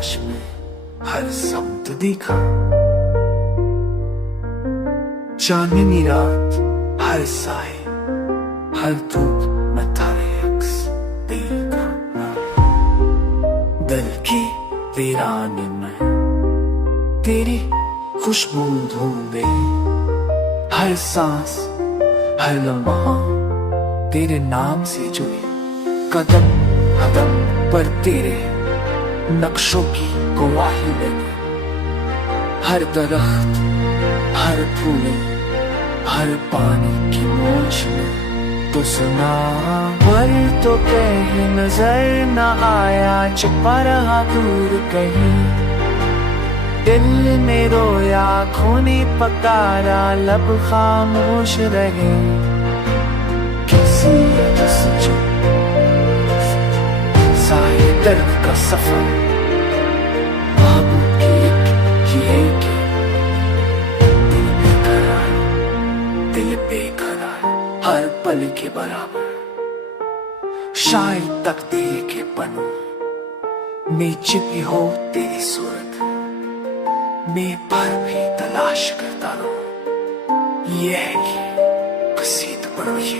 तलाश में हर सब्द देखा, चांदनी रात, हर साए, हर धूप में तारे अक्स देखा। दिल की वीरानी में तेरी खुशबू ढूंढे, हर सांस हर लम्हा तेरे नाम से जुड़े। कदम कदम पर तेरे नक्शों की गवाही लगे, हर दरख्त हर फूले हर पानी की मौज में तो सुना। पर तो कहीं नजर न आया, छुपा रहा दूर कहीं। दिल में रोया खूनी पकारा, लब खामोश रहे। किसी जो साए दर्द का सफर, बाबू की ये के दिल बेकरार, हर पल के बराबर। शायद तकदीर के पन्नों में छिपी हो तेरी सूरत, मैं पर भी तलाश करता रहूं। ये है कि कसीद पड़ो ये